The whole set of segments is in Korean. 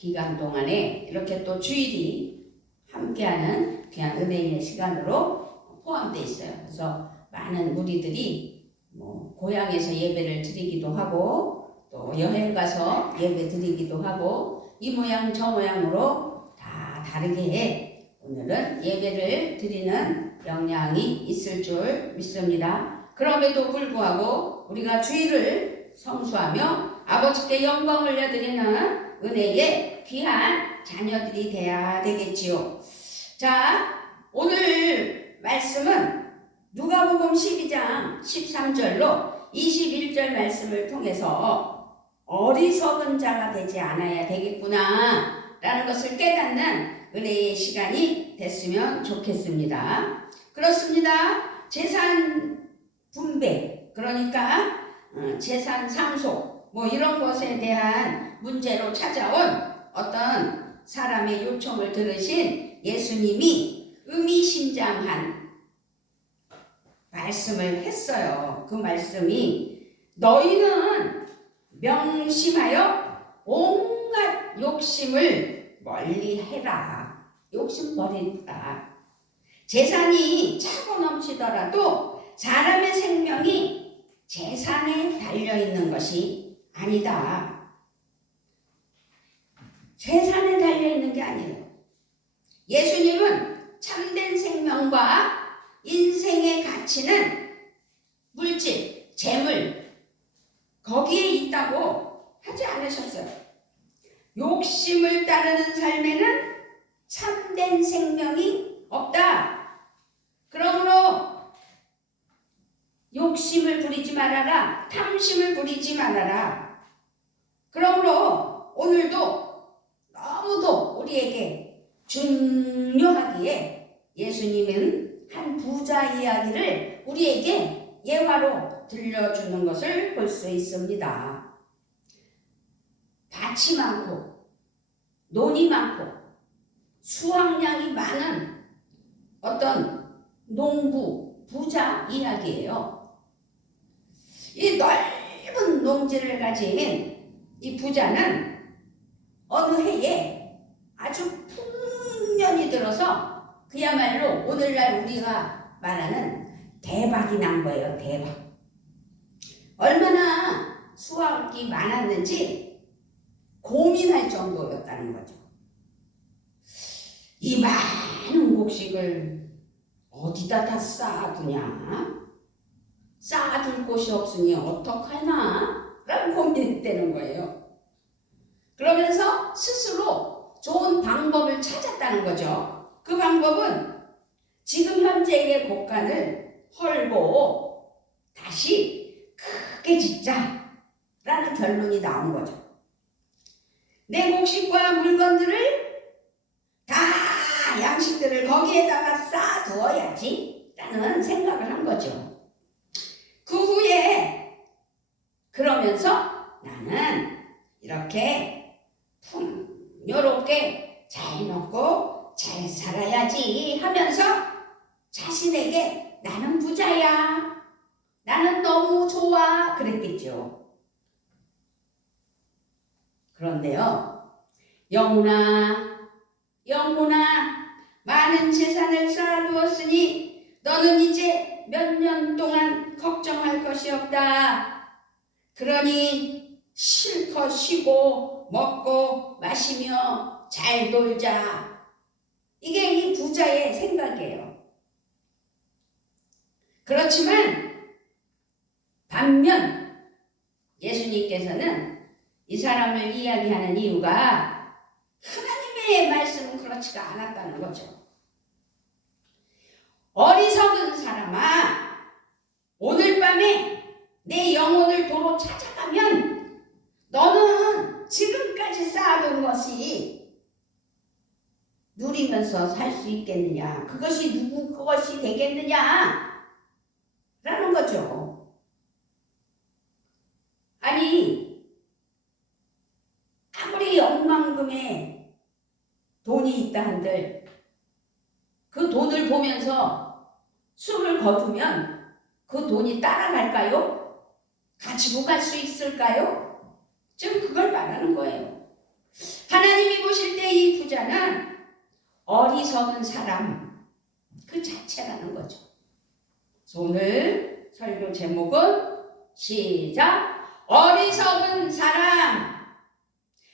기간 동안에 이렇게 또 주일이 함께하는 귀한 은혜의 시간으로 포함되어 있어요. 그래서 많은 무리들이 고향에서 예배를 드리기도 하고 또 여행 가서 예배 드리기도 하고 이 모양 저 모양으로 다 다르게 오늘은 예배를 드리는 역량이 있을 줄 믿습니다. 그럼에도 불구하고 우리가 주일을 성수하며 아버지께 영광 올려드리는 은혜의 귀한 자녀들이 되어야 되겠지요. 자, 오늘 말씀은 누가복음 12장 13절로 21절 말씀을 통해서 어리석은 자가 되지 않아야 되겠구나 라는 것을 깨닫는 은혜의 시간이 됐으면 좋겠습니다. 그렇습니다. 재산 분배, 그러니까 재산 상속 이런 것에 대한 문제로 찾아온 어떤 사람의 요청을 들으신 예수님이 의미심장한 말씀을 했어요. 그 말씀이 너희는 명심하여 온갖 욕심을 멀리해라. 욕심 버린다. 재산이 차고 넘치더라도 사람의 생명이 재산에 달려있는 것이 아니다. 재산에 달려있는 게 아니에요. 예수님은 참된 생명과 인생의 가치는 물질, 재물 거기에 있다고 하지 않으셨어요. 욕심을 따르는 삶에는 참된 생명이 없다. 그러므로 욕심을 부리지 말아라. 탐심을 부리지 말아라. 그러므로 오늘도 너무도 우리에게 중요하기에 예수님은 한 부자 이야기를 우리에게 예화로 들려주는 것을 볼 수 있습니다. 밭이 많고 논이 많고 수확량이 많은 어떤 농부, 부자 이야기예요. 이 넓은 농지를 가진 이 부자는 어느 해에 아주 풍년이 들어서 그야말로 오늘날 우리가 말하는 대박이 난 거예요. 대박. 얼마나 수확이 많았는지 고민할 정도였다는 거죠. 이 많은 곡식을 어디다 다 쌓아두냐? 쌓아둘 곳이 없으니 어떡하나? 라고 고민했다는 거예요. 그러면서 스스로 좋은 방법을 찾았다는 거죠. 그 방법은 지금 현재의 곳간을 헐고 다시 크게 짓자라는 결론이 나온 거죠. 내 곡식과 물건들을 다 양식들을 거기에다가 쌓아두어야지 라는 생각을 한 거죠. 그 후에 그러면서 나는 이렇게 풍요롭게 잘 먹고 잘 살아야지 하면서 자신에게 나는 부자야, 나는 너무 좋아 그랬겠죠. 그런데요, 영혼아 많은 재산을 쌓아두었으니 너는 이제 몇 년 동안 걱정할 것이 없다. 그러니 실컷 쉬고 먹고 마시며 잘 놀자. 이게 이 부자의 생각이에요. 그렇지만 반면 예수님께서는 이 사람을 이야기하는 이유가 하나님의 말씀은 그렇지가 않았다는 거죠. 어리석은 사람아, 오늘 밤에 내 영혼을 도로 찾아가면 너는 지금까지 쌓아둔 것이 누리면서 살 수 있겠느냐? 그것이 누구 것이 되겠느냐? 라는 거죠. 아니, 아무리 억만금의 돈이 있다 한들 그 돈을 보면서 숨을 거두면 그 돈이 따라갈까요? 가지고 갈 수 있을까요? 지금 그걸 말하는 거예요. 하나님이 어리석은 사람 그 자체라는 거죠. 그래서 오늘 설교 제목은 시작! 어리석은 사람.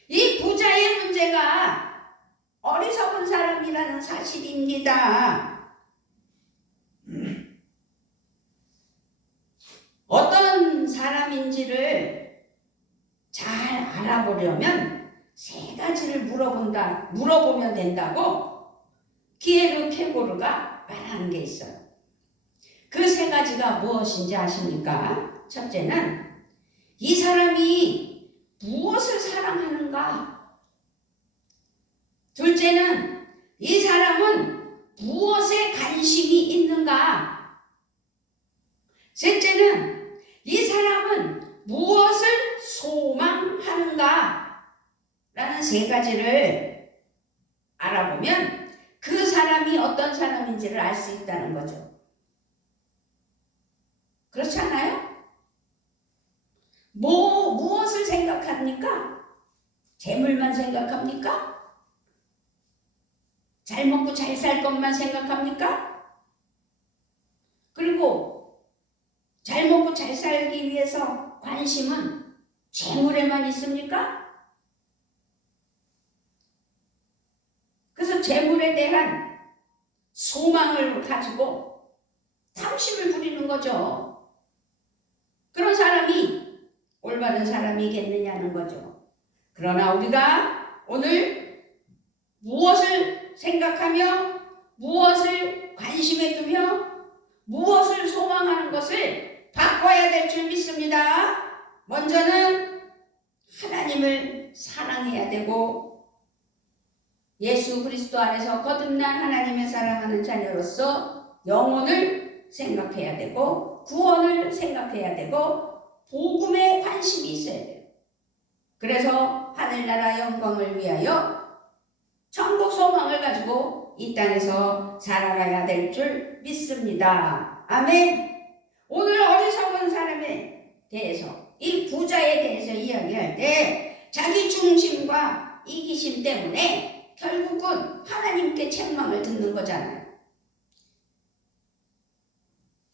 이 부자의 문제가 어리석은 사람이라는 사실입니다. 어떤 사람인지를 잘 알아보려면 세 가지를 물어보면 된다고 기에르 케고르가 말하는 게 있어요. 그 세 가지가 무엇인지 아십니까? 첫째는 이 사람이 무엇을 사랑하는가? 둘째는 이 사람은 무엇에 관심이 있는가? 셋째는 이 사람은 무엇을 소망하는가? 라는 세 가지를 알아보면 그 사람이 어떤 사람인지를 알 수 있다는 거죠. 그렇지 않아요? 무엇을 생각합니까? 재물만 생각합니까? 잘 먹고 잘 살 것만 생각합니까? 그리고 잘 먹고 잘 살기 위해서 관심은 재물에만 있습니까? 그래서 재물에 대한 소망을 가지고 탐심을 부리는 거죠. 그런 사람이 올바른 사람이겠느냐는 거죠. 그러나 우리가 오늘 무엇을 생각하며 무엇을 관심에 두며 무엇을 소망하는 것을 바꿔야 될 줄 믿습니다. 먼저는 하나님을 사랑해야 되고 예수 그리스도 안에서 거듭난 하나님의 사랑하는 자녀로서 영혼을 생각해야 되고 구원을 생각해야 되고 복음에 관심이 있어야 돼요. 그래서 하늘나라 영광을 위하여 천국 소망을 가지고 이 땅에서 살아가야 될 줄 믿습니다. 아멘. 오늘 어리석은 사람에 대해서 이 부자에 대해서 이야기할 때 자기 중심과 이기심 때문에 결국은 하나님께 책망을 듣는 거잖아요.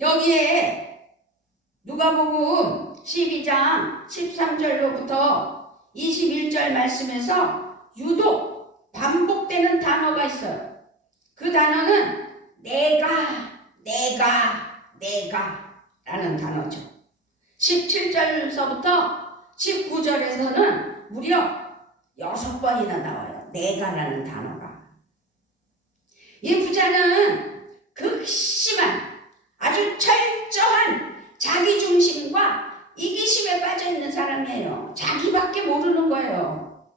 여기에 누가복음 12장 13절로부터 21절 말씀에서 유독 반복되는 단어가 있어요. 그 단어는 내가 라는 단어죠. 17절서부터 19절에서는 무려 6번이나 나와요. 내가라는 단어가. 이 부자는 극심한 아주 철저한 자기중심과 이기심에 빠져있는 사람이에요. 자기밖에 모르는 거예요.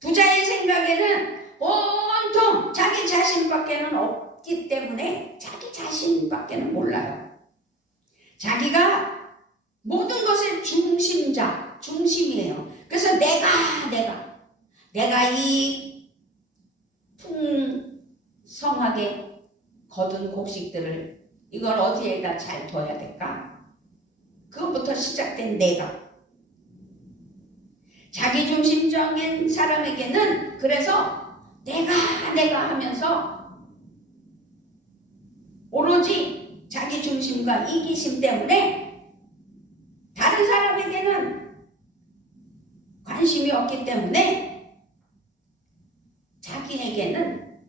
부자의 생각에는 온통 자기 자신밖에는 없기 때문에 자기 자신밖에는 몰라요. 자기가 모든 것의 중심이에요. 그래서 내가 이 풍성하게 거둔 곡식들을 이걸 어디에다 잘 둬야 될까? 그것부터 시작된 내가. 자기중심적인 사람에게는 그래서 내가 하면서 오로지 자기중심과 이기심 때문에 다른 사람에게는 관심이 없기 때문에 자기에게는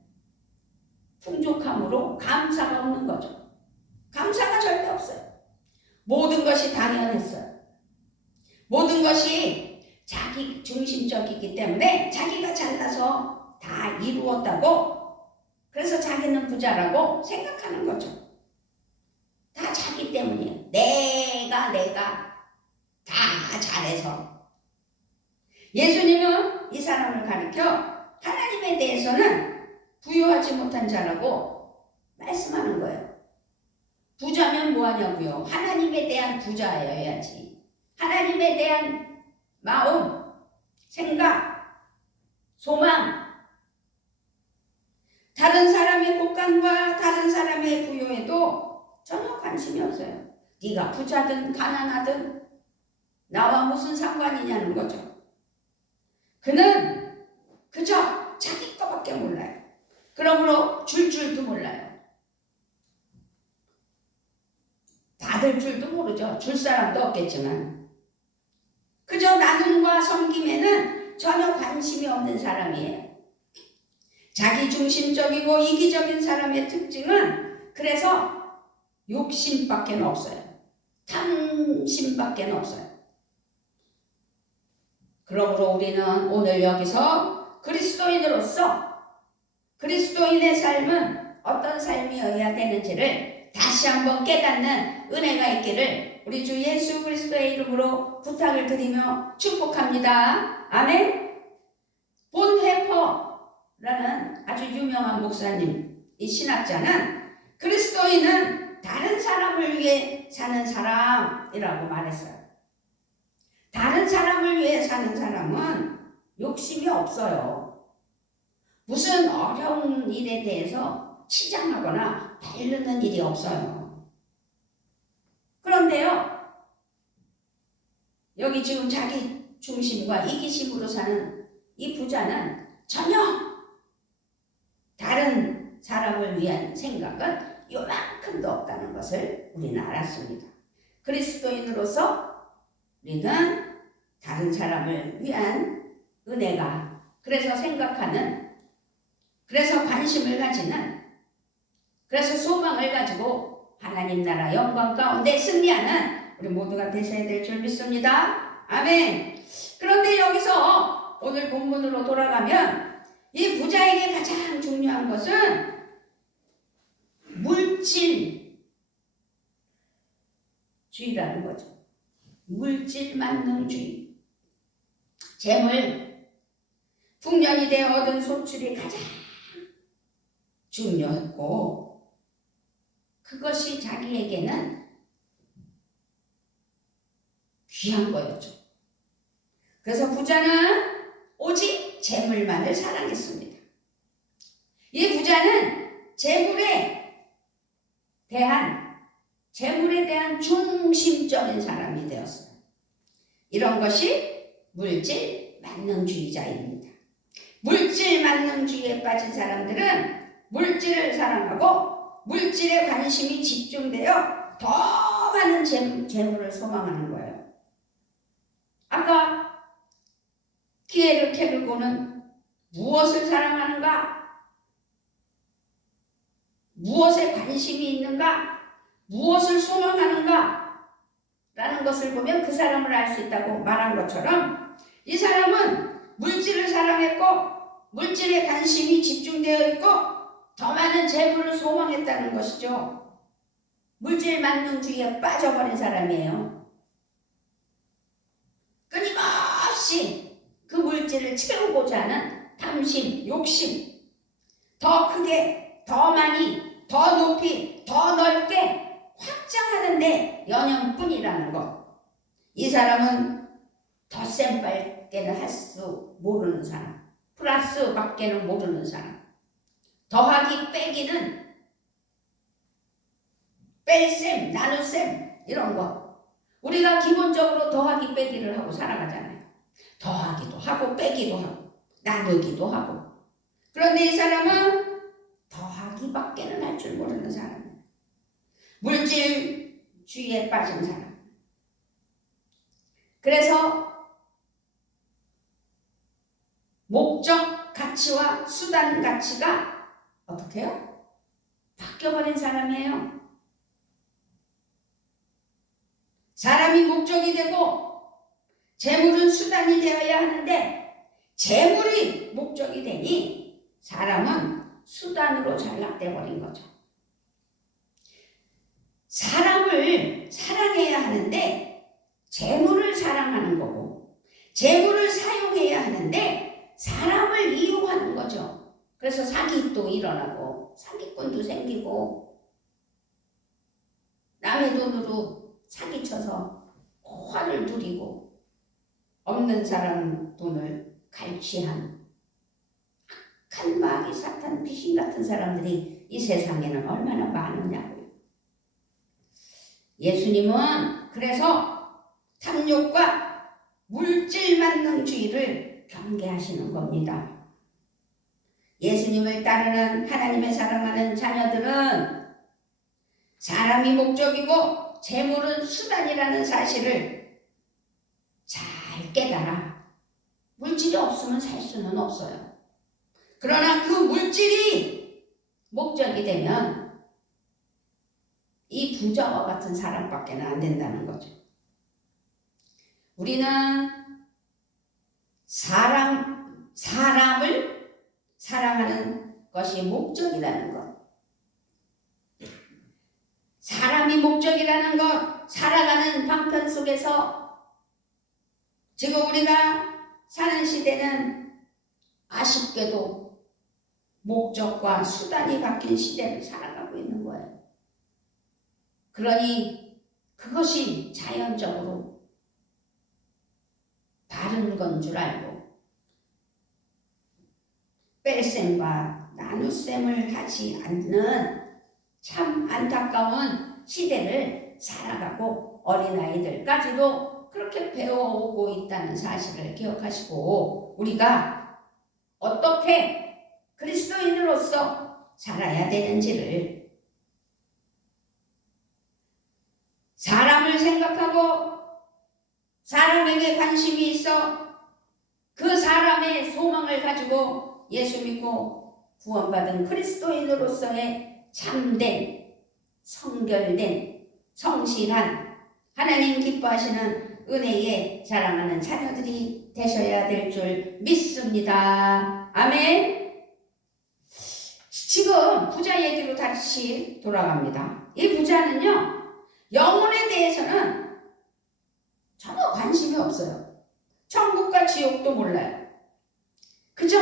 풍족함으로 감사가 없는 거죠. 감사가 절대 없어요. 모든 것이 당연했어요. 모든 것이 자기 중심적이기 때문에 자기가 잘나서 다 이루었다고 그래서 자기는 부자라고 생각하는 거죠. 다 자기 때문이에요. 내가 다 잘해서. 예수님은 이 사람을 가리켜 하나님에 대해서는 부유하지 못한 자라고 말씀하는 거예요. 부자면 뭐하냐고요? 하나님에 대한 부자여야지. 하나님에 대한 마음, 생각, 소망, 다른 사람의 곳간과 다른 사람의 부여에도 전혀 관심이 없어요. 네가 부자든 가난하든 나와 무슨 상관이냐는 거죠. 그는 그저 자기 거밖에 몰라요. 그럼 그러므로 줄 줄도 몰라요. 받을 줄도 모르죠. 줄 사람도 없겠지만. 그저 나눔과 섬김에는 전혀 관심이 없는 사람이에요. 자기중심적이고 이기적인 사람의 특징은 그래서 욕심밖에 없어요. 탐심밖에 없어요. 그러므로 우리는 오늘 여기서 그리스도인의 삶은 어떤 삶이어야 되는지를 다시 한번 깨닫는 은혜가 있기를 우리 주 예수 그리스도의 이름으로 부탁을 드리며 축복합니다. 아멘. 본헤퍼라는 아주 유명한 목사님, 이 신학자는 그리스도인은 다른 사람을 위해 사는 사람이라고 말했어요. 다른 사람을 위해 사는 사람은 욕심이 없어요. 무슨 어려운 일에 대해서 치장하거나 다르는 일이 없어요. 그런데요, 여기 지금 자기 중심과 이기심으로 사는 이 부자는 전혀 다른 사람을 위한 생각은 요만큼도 없다는 것을 우리는 알았습니다. 그리스도인으로서 우리는 다른 사람을 위한 은혜가, 그래서 생각하는, 그래서 관심을 가지는, 그래서 소망을 가지고 하나님 나라 영광 가운데 승리하는 우리 모두가 되셔야 될 줄 믿습니다. 아멘. 그런데 여기서 오늘 본문으로 돌아가면 이 부자에게 가장 중요한 것은 물질주의라는 거죠. 물질만능주의. 재물, 풍년이 되어 얻은 소출이 가장 중요했고 그것이 자기에게는 귀한 거였죠. 그래서 부자는 오직 재물만을 사랑했습니다. 이 부자는 재물에 대한 중심적인 사람이 되었어요. 이런 것이 물질 만능주의자입니다. 물질 만능주의에 빠진 사람들은 물질을 사랑하고 물질에 관심이 집중되어 더 많은 재물을 소망하는 거예요. 아까 기회를 캐르고는 무엇을 사랑하는가? 무엇에 관심이 있는가? 무엇을 소망하는가? 라는 것을 보면 그 사람을 알 수 있다고 말한 것처럼 이 사람은 물질을 사랑했고 물질에 관심이 집중되어 있고 더 많은 재물을 소망했다는 것이죠. 물질 만능주의에 빠져버린 사람이에요. 끊임없이 그 물질을 채우고자 하는 탐심, 욕심, 더 크게, 더 많이, 더 높이, 더 넓게 확장하는 데 연연뿐이라는 것. 이 사람은 덧셈 밖에는 할 수 모르는 사람, 플러스 밖에는 모르는 사람, 더하기 빼기는 뺄셈, 나눗셈 이런 거. 우리가 기본적으로 더하기 빼기를 하고 살아가잖아요. 더하기도 하고 빼기도 하고 나누기도 하고. 그런데 이 사람은 더하기밖에는 할 줄 모르는 사람이에요. 물질주의에 빠진 사람. 그래서 목적 가치와 수단 가치가 어떻게 해요? 바뀌어버린 사람이에요. 사람이 목적이 되고 재물은 수단이 되어야 하는데 재물이 목적이 되니 사람은 수단으로 전락돼 버린 거죠. 사람을 사랑해야 하는데 재물을 사랑하는 거고 재물을 사용해야 하는데 사람을 이용하는 거죠. 그래서 사기도 일어나고 사기꾼도 생기고 남의 돈으로 사기쳐서 화를 누리고 없는 사람 돈을 갈취한 악한 마귀 사탄 귀신 같은 사람들이 이 세상에는 얼마나 많으냐고요. 예수님은 그래서 탐욕과 물질 만능주의를 경계하시는 겁니다. 예수님을 따르는 하나님의 사랑하는 자녀들은 사람이 목적이고 재물은 수단이라는 사실을 잘 깨달아. 물질이 없으면 살 수는 없어요. 그러나 그 물질이 목적이 되면 이 부자와 같은 사람밖에 안 된다는 거죠. 우리는 사람을 사랑하는 것이 목적이라는 것. 사람이 목적이라는 것, 살아가는 방편 속에서 지금 우리가 사는 시대는 아쉽게도 목적과 수단이 바뀐 시대를 살아가고 있는 거예요. 그러니 그것이 자연적으로 바른 건 줄 알고 뺄셈과 나눗셈을 하지 않는 참 안타까운 시대를 살아가고 어린아이들까지도 그렇게 배워오고 있다는 사실을 기억하시고 우리가 어떻게 그리스도인으로서 살아야 되는지를 사람을 생각하고 사람에게 관심이 있어 그 사람의 소망을 가지고 예수 믿고 구원받은 그리스도인으로서의 참된, 성결된, 성실한 하나님 기뻐하시는 은혜에 자랑하는 자녀들이 되셔야 될 줄 믿습니다. 아멘. 지금 부자 얘기로 다시 돌아갑니다. 이 부자는요, 영혼에 대해서는 전혀 관심이 없어요. 천국과 지옥도 몰라요. 그저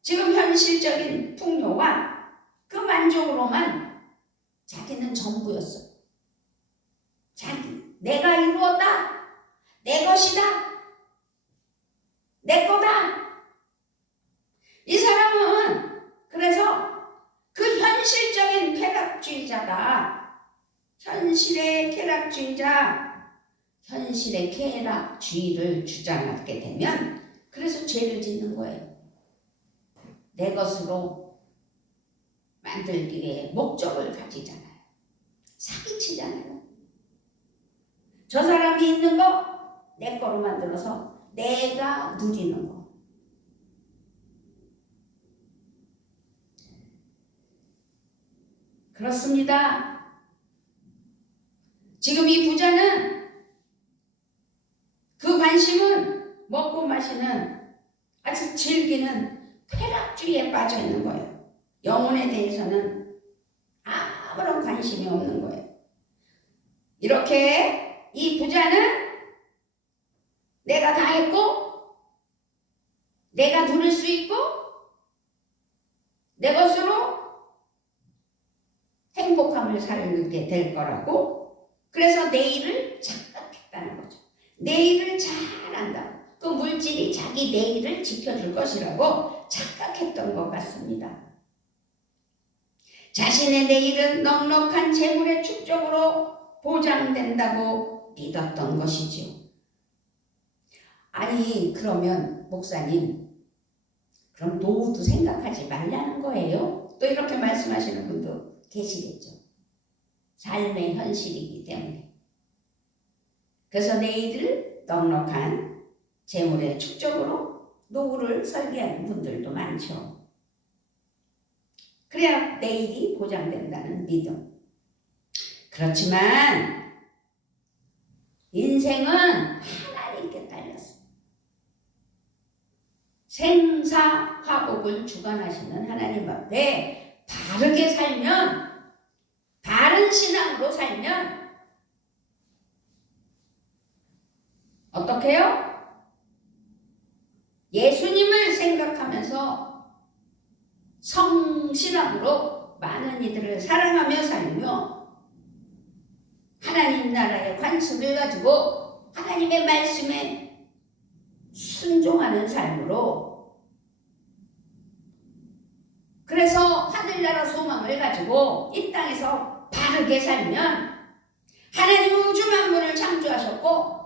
지금 현실적인 풍요와 그 만족으로만 자기는 전부였어. 내가 이루었다. 내 것이다. 내 거다. 이 사람은 그래서 그 현실적인 쾌락주의자다. 현실의 쾌락주의자, 현실의 쾌락주의를 주장하게 되면 그래서 죄를 짓는 거예요. 내 것으로 만들기 위해 목적을 가지잖아요. 사기치잖아요. 저 사람이 있는 거 내 거로 만들어서 내가 누리는 거. 그렇습니다. 지금 이 부자는 그 관심은 먹고 마시는 아주 즐기는 쾌락주의에 빠져 있는 거예요. 영혼에 대해서는 아무런 관심이 없는 거예요. 이렇게 이 부자는 내가 다 했고 내가 누릴 수 있고 내 것으로 행복함을 살게 될 거라고 그래서 내일을 착각했다는 거죠. 내일을 잘 안다. 그 물질이 자기 내일을 지켜줄 것이라고 착각했던 것 같습니다. 자신의 내일은 넉넉한 재물의 축적으로 보장된다고 믿었던 것이지요. 아니 그러면 목사님 그럼 노후도 생각하지 말라는 거예요? 또 이렇게 말씀하시는 분도 계시겠죠. 삶의 현실이기 때문에. 그래서 내일을 넉넉한 재물의 축적으로 노후를 설계하는 분들도 많죠. 그래야 내일이 보장된다는 믿음. 그렇지만 인생은 하나님께 달렸습니다. 생사화복을 주관하시는 하나님 앞에 바르게 살면, 바른 신앙으로 살면 어떻게 해요? 예수님을 생각하면서 성실함으로 많은 이들을 사랑하며 살며 하나님 나라의 관심을 가지고 하나님의 말씀에 순종하는 삶으로 그래서 하늘나라 소망을 가지고 이 땅에서 바르게 살면 하나님은 우주 만물을 창조하셨고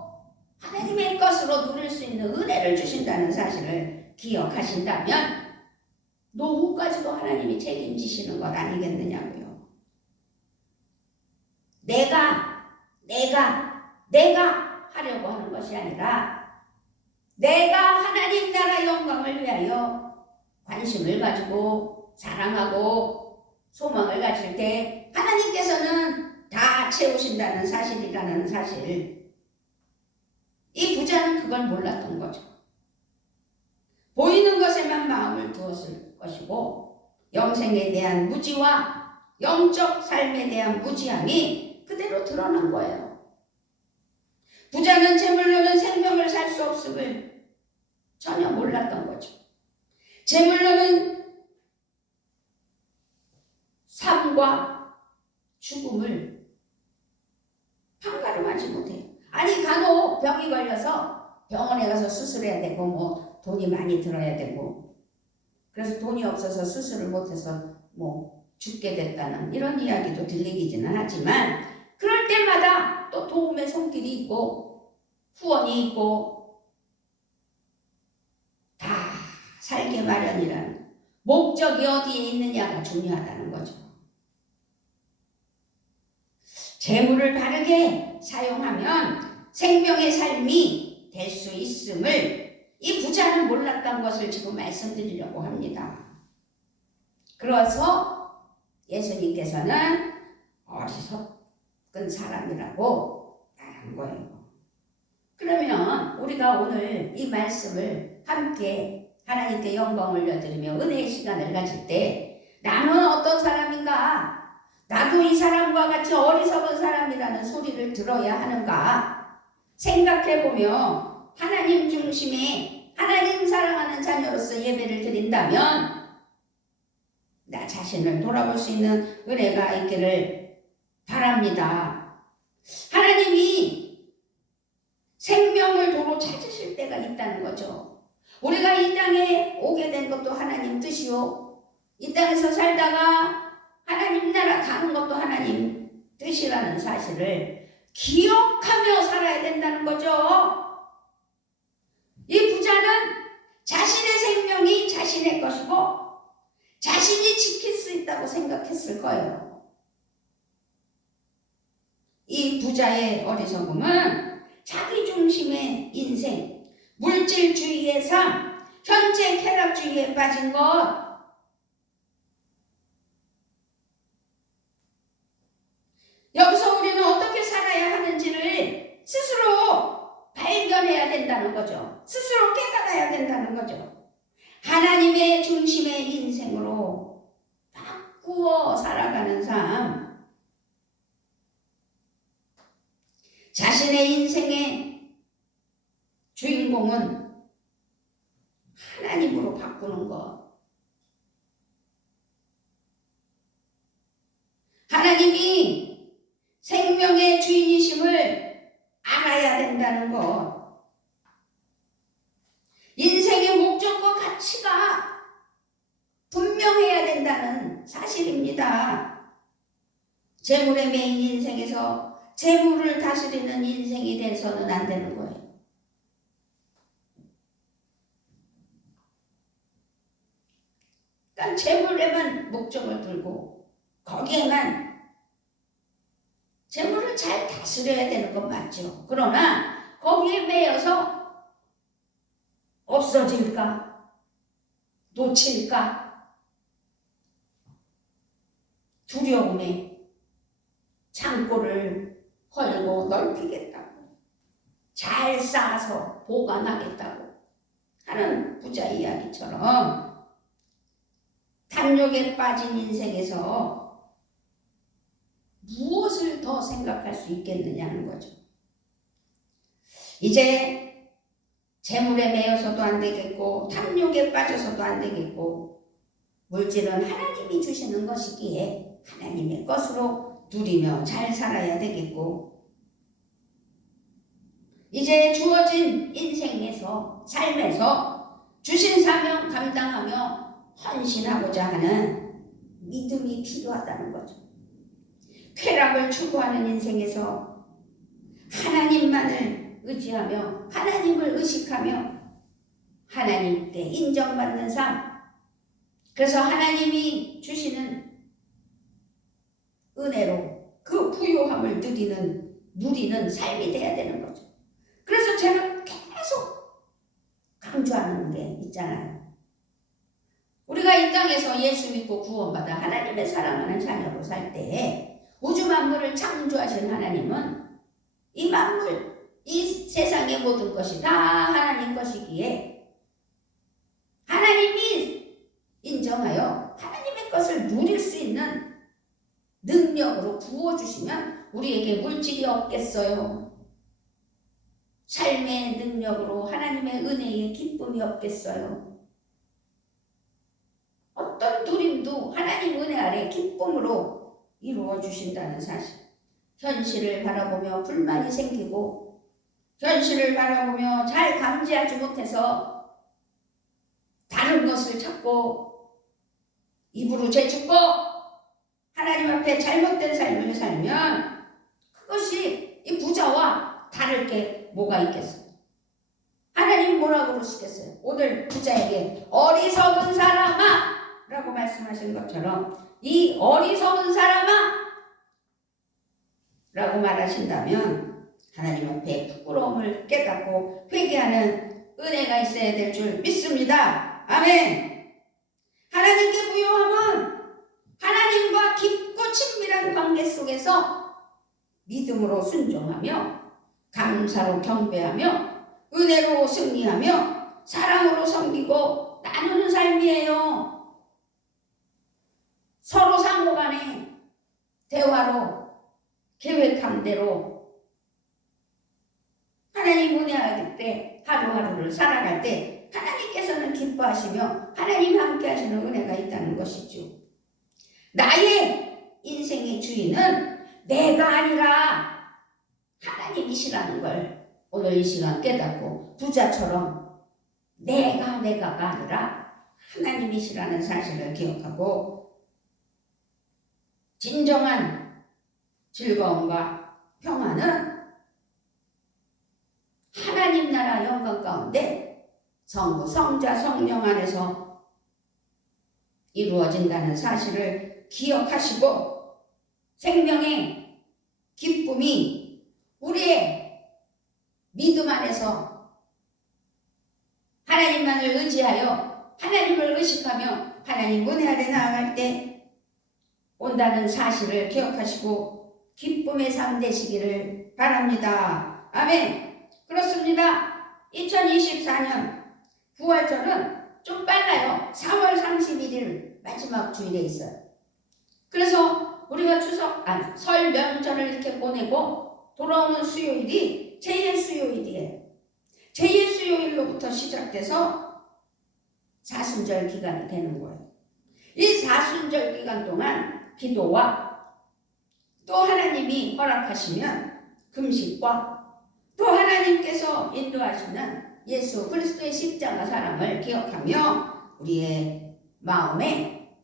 하나님의 것으로 누릴 수 있는 은혜를 주신다는 사실을 기억하신다면 노후까지도 하나님이 책임지시는 것 아니겠느냐고요. 내가 하려고 하는 것이 아니라 내가 하나님 나라 영광을 위하여 관심을 가지고 사랑하고 소망을 가질 때 하나님께서는 다 채우신다는 사실이라는 사실. 이 부자는 그걸 몰랐던 거죠. 보이는 것에만 마음을 두었을 것이고 영생에 대한 무지와 영적 삶에 대한 무지함이 그대로 드러난 거예요. 부자는 재물로는 생명을 살 수 없음을 전혀 몰랐던 거죠. 재물로는 삶과 죽음을 판가름하지 못해요. 아니 간혹 병이 걸려서 병원에 가서 수술해야 되고 뭐 돈이 많이 들어야 되고 그래서 돈이 없어서 수술을 못해서 뭐 죽게 됐다는 이런 이야기도 들리기는 하지만 그럴 때마다 또 도움의 손길이 있고 후원이 있고 다 살게 마련이라는 목적이 어디에 있느냐가 중요하다는 거죠. 재물을 바르게 사용하면 생명의 삶이 될 수 있음을 이 부자는 몰랐던 것을 지금 말씀드리려고 합니다. 그래서 예수님께서는 어리석은 사람이라고 말한 거예요. 그러면 우리가 오늘 이 말씀을 함께 하나님께 영광을 올려드리며 은혜의 시간을 가질 때 나는 어떤 사람인가? 나도 이 사람과 같이 어리석은 사람이라는 소리를 들어야 하는가 생각해보며 하나님 중심의 하나님 사랑하는 자녀로서 예배를 드린다면 나 자신을 돌아볼 수 있는 은혜가 있기를 바랍니다. 하나님이 생명을 도로 찾으실 때가 있다는 거죠. 우리가 이 땅에 오게 된 것도 하나님 뜻이요, 이 땅에서 살다가 하나님 나라 가는 것도 하나님 뜻이라는 사실을 기억하며 살아야 된다는 거죠. 이 부자는 자신의 생명이 자신의 것이고 자신이 지킬 수 있다고 생각했을 거예요. 이 부자의 어리석음은 자기 중심의 인생, 물질주의의 삶, 현재 쾌락주의에 빠진 것, 여기서 우리는 어떻게 살아야 하는지를 스스로 발견해야 된다는 거죠. 스스로 깨달아야 된다는 거죠. 하나님의 중심의 인생으로 바꾸어 살아가는 삶, 자신의 인생의 주인공은 하나님으로 바꾸는 것, 하나님이 생명의 주인이심을 알아야 된다는 것, 인생의 목적과 가치가 분명해야 된다는 사실입니다. 재물에 매인 인생에서 재물을 다스리는 인생이 돼서는 안 되는 거예요. 그러니까 재물에만 목적을 들고 거기에만 재물을 잘 다스려야 되는 건 맞죠. 그러나 거기에 매여서 없어질까? 놓칠까? 두려움에 창고를 헐고 넓히겠다고, 잘 쌓아서 보관하겠다고 하는 부자 이야기처럼 탐욕에 빠진 인생에서 무엇을 더 생각할 수 있겠느냐는 거죠. 이제 재물에 매여서도 안 되겠고 탐욕에 빠져서도 안 되겠고 물질은 하나님이 주시는 것이기에 하나님의 것으로 누리며 잘 살아야 되겠고 이제 주어진 인생에서 삶에서 주신 사명 감당하며 헌신하고자 하는 믿음이 필요하다는 거죠. 쾌락을 추구하는 인생에서 하나님만을 의지하며 하나님을 의식하며 하나님께 인정받는 삶, 그래서 하나님이 주시는 은혜로 그 부요함을 누리는 삶이 돼야 되는 거죠. 그래서 제가 계속 강조하는 게 있잖아요. 우리가 이 땅에서 예수 믿고 구원받아 하나님의 사랑하는 자녀로 살 때 우주 만물을 창조하신 하나님은 이 만물, 이 세상의 모든 것이 다 하나님 것이기에 하나님이 인정하여 하나님의 것을 누릴 수 있는 능력으로 부어주시면 우리에게 물질이 없겠어요? 삶의 능력으로 하나님의 은혜의 기쁨이 없겠어요? 어떤 누림도 하나님 은혜 아래 기쁨으로 이루어 주신다는 사실. 현실을 바라보며 불만이 생기고 현실을 바라보며 잘 감지하지 못해서 다른 것을 찾고 입으로 재짓고 하나님 앞에 잘못된 삶을 살면 그것이 이 부자와 다를 게 뭐가 있겠어요? 하나님 뭐라고 그러시겠어요? 오늘 부자에게 어리석은 사람아 라고 말씀하신 것처럼 이 어리석은 사람아 라고 말하신다면 하나님 앞에 부끄러움을 깨닫고 회개하는 은혜가 있어야 될 줄 믿습니다. 아멘. 하나님께 부요함은 하나님과 깊고 친밀한 관계 속에서 믿음으로 순종하며 감사로 경배하며 은혜로 승리하며 사랑으로 섬기고 나누는 삶이에요. 서로 상호간에 대화로 계획한 대로 하나님 은혜하기 때 하루하루를 살아갈 때 하나님께서는 기뻐하시며 하나님 함께 하시는 은혜가 있다는 것이죠. 나의 인생의 주인은 내가 아니라 하나님이시라는 걸 오늘 이 시간 깨닫고 부자처럼 내가가 아니라 하나님이시라는 사실을 기억하고 진정한 즐거움과 평화는 하나님 나라 영광 가운데 성부, 성자, 성령 안에서 이루어진다는 사실을 기억하시고 생명의 기쁨이 우리의 믿음 안에서 하나님만을 의지하여 하나님을 의식하며 하나님 은혜 아래 나아갈 때 온다는 사실을 기억하시고 기쁨의 삶 되시기를 바랍니다. 아멘. 그렇습니다. 2024년 9월절은 좀 빨라요. 4월 31일 마지막 주일에 있어요. 그래서 우리가 설 명절을 이렇게 보내고 돌아오는 수요일이 제2의 수요일이에요. 제2의 수요일로부터 시작돼서 사순절 기간이 되는 거예요. 이 사순절 기간 동안 기도와 또 하나님이 허락하시면 금식과 또 하나님께서 인도하시는 예수 그리스도의 십자가 사랑을 기억하며 우리의 마음에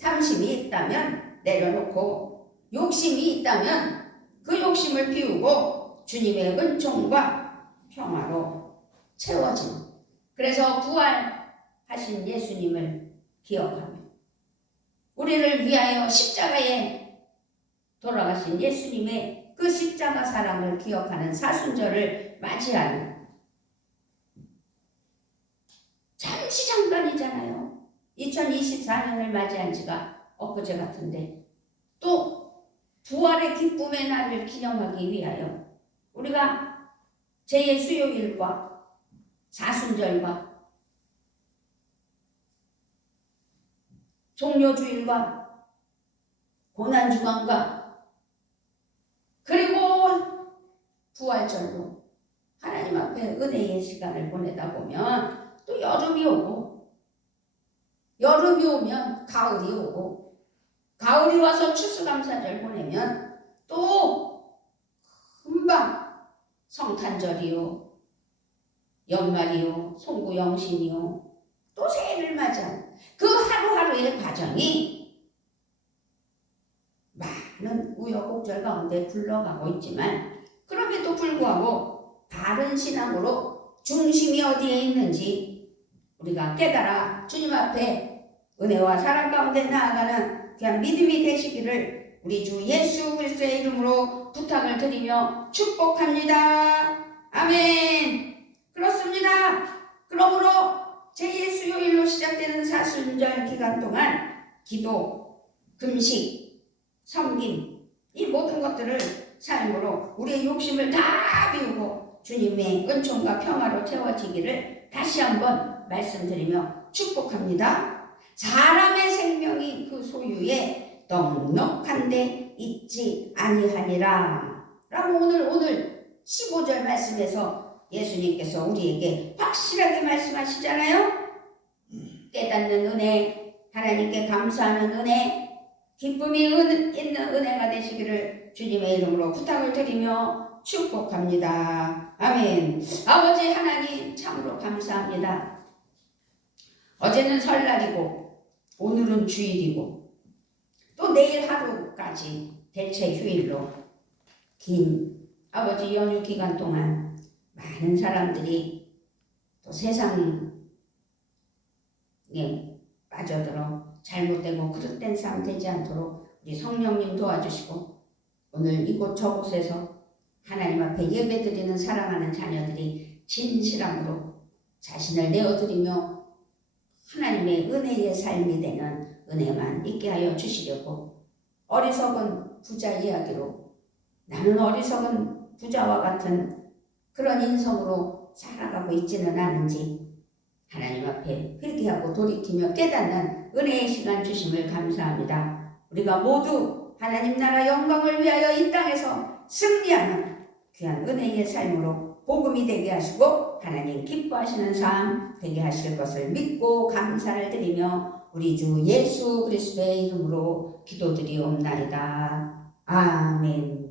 탐심이 있다면 내려놓고 욕심이 있다면 그 욕심을 비우고 주님의 은총과 평화로 채워지는, 그래서 부활하신 예수님을 기억하며 우리를 위하여 십자가에 돌아가신 예수님의 그 십자가 사랑을 기억하는 사순절을 맞이하는, 잠시 잠깐이잖아요. 2024년을 맞이한 지가 엊그제 같은데 또 부활의 기쁨의 날을 기념하기 위하여 우리가 제2의 수요일과 사순절과 종료주일과 고난주간과 그리고 부활절로 하나님 앞에 은혜의 시간을 보내다 보면 또 여름이 오고, 여름이 오면 가을이 오고, 가을이 와서 추수감사절 보내면 또 금방 성탄절이요, 연말이요, 송구영신이요, 또 새해를 맞이하는 그 하루하루의 과정이 많은 우여곡절 가운데 굴러가고 있지만, 그럼에도 불구하고 바른 신앙으로 중심이 어디에 있는지 우리가 깨달아 주님 앞에 은혜와 사랑 가운데 나아가는 귀한 믿음이 되시기를 우리 주 예수 그리스도의 이름으로 부탁을 드리며 축복합니다. 아멘. 그렇습니다. 그러므로 제1수요일로 시작되는 사순절 기간 동안 기도, 금식, 섬김 이 모든 것들을 삶으로 우리의 욕심을 다 비우고 주님의 은총과 평화로 채워지기를 다시 한번 말씀드리며 축복합니다. 사람의 생명이 그 소유에 넉넉한데 있지 아니하니라 라고 오늘 15절 말씀에서 예수님께서 우리에게 확실하게 말씀하시잖아요. 깨닫는 은혜, 하나님께 감사하는 은혜, 기쁨이 있는 은혜가 되시기를 주님의 이름으로 부탁을 드리며 축복합니다. 아멘. 아버지 하나님 참으로 감사합니다. 어제는 설날이고 오늘은 주일이고 또 내일 하루까지 대체 휴일로 긴 아버지 연휴 기간 동안 많은 사람들이 또 세상에 빠져들어 잘못되고 그릇된 삶 되지 않도록 우리 성령님 도와주시고 오늘 이곳 저곳에서 하나님 앞에 예배드리는 사랑하는 자녀들이 진실함으로 자신을 내어드리며 하나님의 은혜의 삶이 되는 은혜만 있게 하여 주시려고 어리석은 부자 이야기로 나는 어리석은 부자와 같은 그런 인성으로 살아가고 있지는 않은지 하나님 앞에 회개하고 돌이키며 깨닫는 은혜의 시간 주심을 감사합니다. 우리가 모두 하나님 나라 영광을 위하여 이 땅에서 승리하는 귀한 은혜의 삶으로 복음이 되게 하시고 하나님 기뻐하시는 삶 되게 하실 것을 믿고 감사를 드리며 우리 주 예수 그리스도의 이름으로 기도드리옵나이다. 아멘.